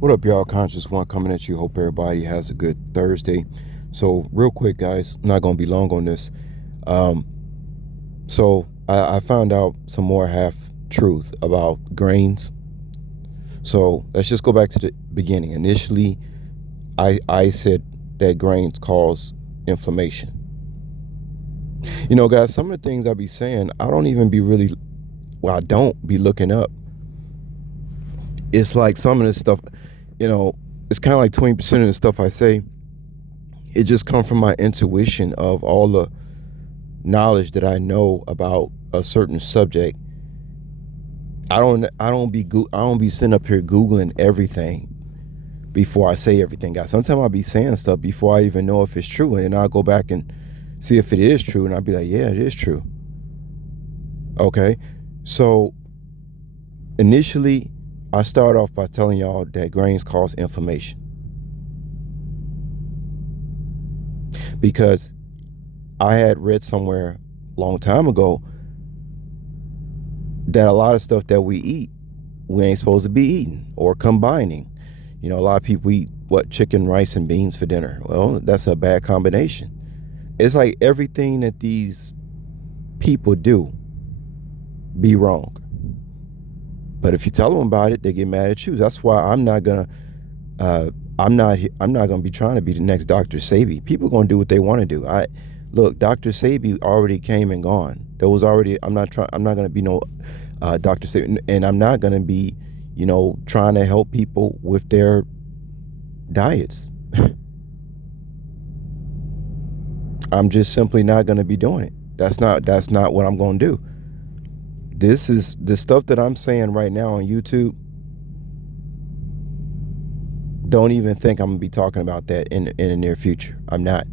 What up, y'all? Conscious One coming at you. Hope everybody has a good Thursday. So, real quick, guys, I'm not going to be long on this. Um, I found out some more half truth about grains. So, let's just go back to the beginning. Initially, I said that grains cause inflammation. Guys, some of the things I be saying, I don't even be really, well, I don't be looking up. It's like some of this stuff, you know, it's kind of like 20% of the stuff I say it just come from my intuition of all the knowledge that I know about a certain subject. I don't be sitting up here googling everything before I say everything, guys. Sometimes I'll be saying stuff before I even know if it's true, and then I'll go back and see if it is true, and I'll be like, yeah, it is true. Okay, so initially I start off by telling y'all that grains cause inflammation because I had read somewhere a long time ago that a lot of stuff that we eat, we ain't supposed to be eating or combining. A lot of people eat chicken, rice, and beans for dinner. Well, that's a bad combination. It's like everything that these people do be wrong. But if you tell them about it, they get mad at you. That's why I'm not gonna I'm not gonna be trying to be the next Dr. Sebi. People gonna do what they want to do. Look, Dr. Sebi already came and gone. There was already I'm not gonna be no Dr. Sebi, and I'm not gonna be, trying to help people with their diets. I'm just simply not gonna be doing it. That's not what I'm gonna do. This is the stuff that I'm saying right now on YouTube. Don't even think I'm gonna be talking about that in the near future. I'm not.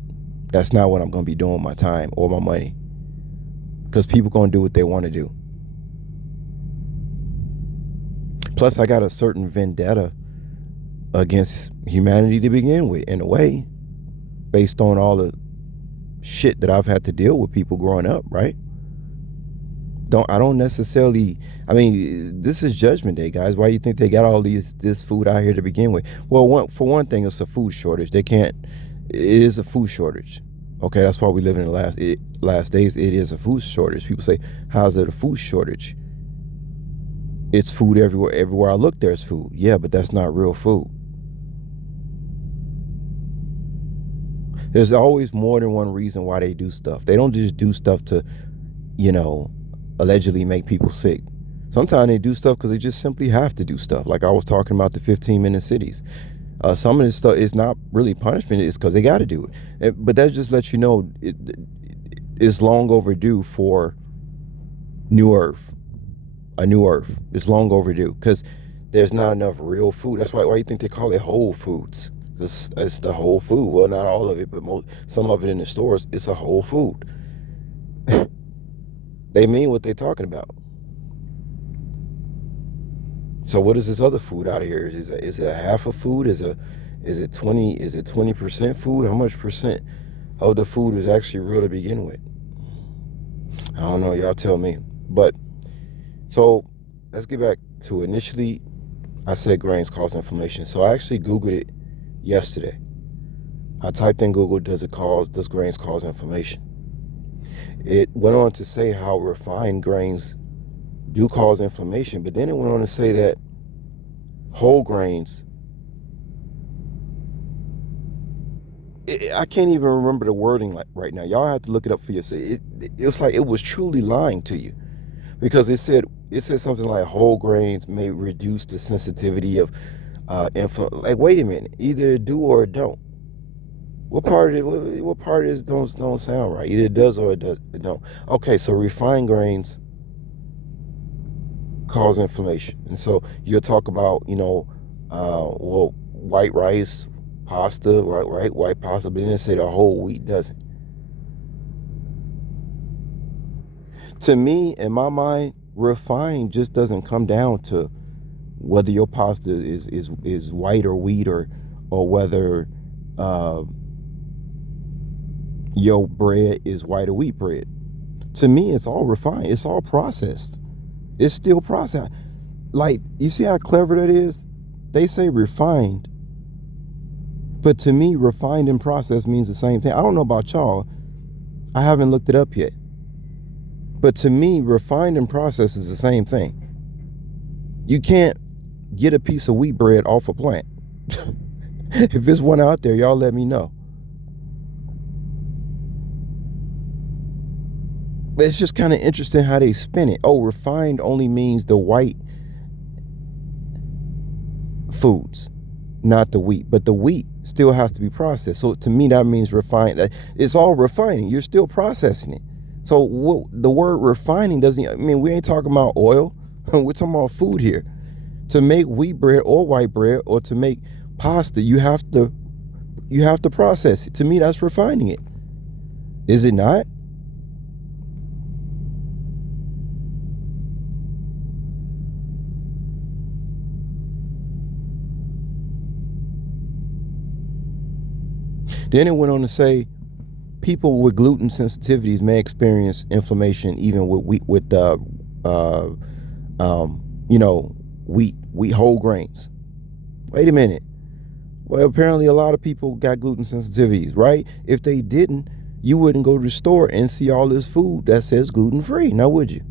That's not what I'm gonna be doing with my time or my money. Because people gonna do what they want to do. Plus, I got a certain vendetta against humanity to begin with, in a way, based on all the shit that I've had to deal with people growing up, right? I don't necessarily, I mean, this is Judgment Day, guys. Why do you think they got all this food out here to begin with? Well, for one thing, it's a food shortage. It is a food shortage. Okay, that's why we live in the last days. It is a food shortage. People say, how's it a food shortage? It's food everywhere. Everywhere I look, there's food. Yeah, but that's not real food. There's always more than one reason why they do stuff. They don't just do stuff to, allegedly make people sick. Sometimes they do stuff because they just simply have to do stuff. Like I was talking about the 15-minute cities. Some of this stuff is not really punishment. It's because they got to do it. But that just lets you know it's long overdue for New Earth. A new Earth. It's long overdue because there's not enough real food. That's why you think they call it Whole Foods. It's the whole food. Well, not all of it, but some of it in the stores. It's a whole food. They mean what they're talking about. So what is this other food out of here? Is it a half a food? Is it 20% food? How much percent of the food is actually real to begin with? I don't know. Y'all tell me. But so let's get back to initially. I said grains cause inflammation. So I actually Googled it yesterday. I typed in Google, does grains cause inflammation? It went on to say how refined grains do cause inflammation, but then it went on to say that whole grains, I can't even remember the wording like right now. Y'all have to look it up for yourself. It was like it was truly lying to you, because it said something like whole grains may reduce the sensitivity of like, wait a minute, either it do or it don't. What part of this don't sound right? Either it does or it don't. Okay, so refined grains cause inflammation, and so you'll talk about white rice, pasta, right, white pasta, but then they say the whole wheat doesn't. To me, in my mind, refined just doesn't come down to whether your pasta is white or wheat, or whether your bread is white or wheat bread. To me, it's all refined. It's all processed. It's still processed. Like, you see how clever that is? They say refined, but to me, refined and processed means the same thing. I don't know about y'all. I haven't looked it up yet. But to me, refined and processed is the same thing. You can't get a piece of wheat bread off a plant. If there's one out there, y'all let me know. But it's just kind of interesting how they spin it. Oh, refined only means the white foods, not the wheat. But the wheat still has to be processed. So to me, that means refined. It's all refining. You're still processing it. So the word refining doesn't, I mean, we ain't talking about oil. We're talking about food here. To make wheat bread or white bread or to make pasta, you have to process it. To me, that's refining it. Is it not? Then it went on to say people with gluten sensitivities may experience inflammation even with wheat, with wheat whole grains. Wait a minute. Well, apparently a lot of people got gluten sensitivities, right? If they didn't, you wouldn't go to the store and see all this food that says gluten free. Now, would you?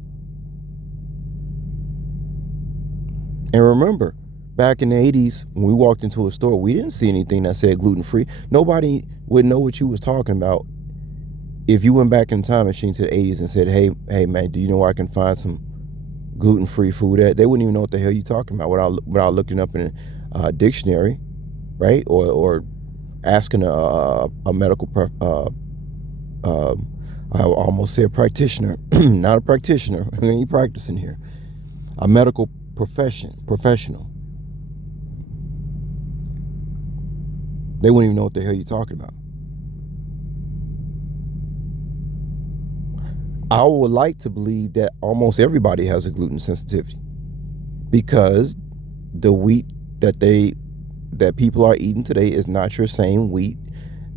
And remember, back in the 80s, when we walked into a store, we didn't see anything that said gluten free. Nobody would know what you was talking about if you went back in time machine to the 80s and said, hey man, do you know where I can find some gluten free food at? They wouldn't even know what the hell you're talking about without looking up in a dictionary, right? Or asking a medical I almost said practitioner, not a practitioner. We ain't practicing here. A medical professional. They wouldn't even know what the hell you're talking about. I would like to believe that almost everybody has a gluten sensitivity because the wheat that people are eating today is not your same wheat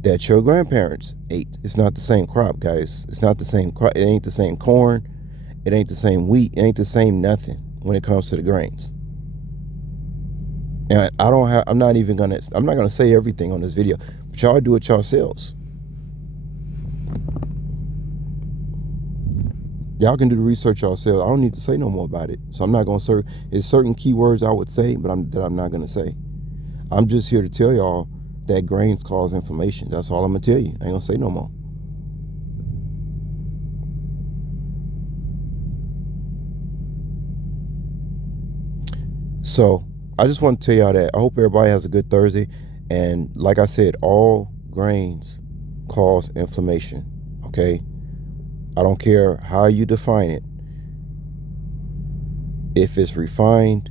that your grandparents ate. It's not the same crop, guys. It's not the same crop. It ain't the same corn. It ain't the same wheat. It ain't the same nothing when it comes to the grains. And I'm not gonna say everything on this video, but y'all do it yourselves. Y'all can do the research yourselves. I don't need to say no more about it. So I'm not gonna say, there's certain keywords I would say, but I'm not gonna say. I'm just here to tell y'all that grains cause inflammation. That's all I'm gonna tell you. I ain't gonna say no more. So I just want to tell y'all that I hope everybody has a good Thursday. And like I said, all grains cause inflammation. Okay? I don't care how you define it. If it's refined,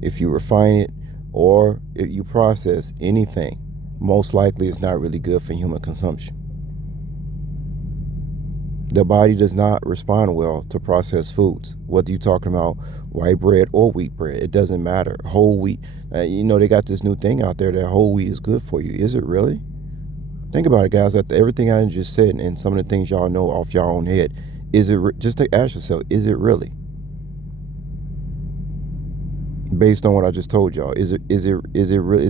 if you refine it, or if you process anything, most likely it's not really good for human consumption. The body does not respond well to processed foods, whether you're talking about white bread or wheat bread. It doesn't matter. Whole wheat. They got this new thing out there that whole wheat is good for you. Is it really? Think about it, guys. After everything I just said and some of the things y'all know off your own head, is it just to ask yourself, is it really? Based on what I just told y'all, is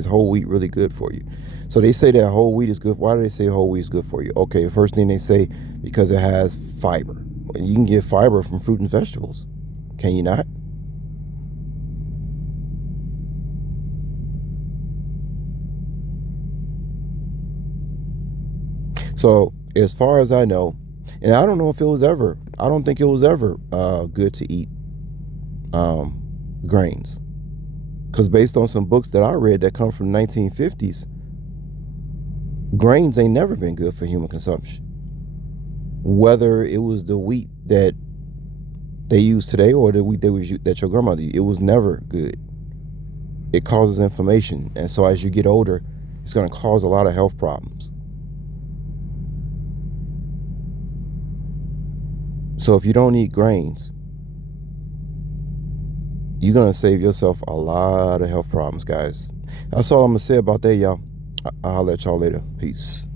whole wheat really good for you? So they say that whole wheat is good. Why do they say whole wheat is good for you? Okay, first thing they say, because it has fiber. You can get fiber from fruit and vegetables. Can you not? So as far as I know, and I don't know if it was ever, I don't think it was ever good to eat grains. Because based on some books that I read that come from the 1950s, grains ain't never been good for human consumption. Whether it was the wheat that they use today or the wheat that your grandmother used, it was never good. It causes inflammation. And so as you get older, it's going to cause a lot of health problems. So if you don't eat grains, you're going to save yourself a lot of health problems, guys. That's all I'm going to say about that, y'all. I'll let y'all later. Peace.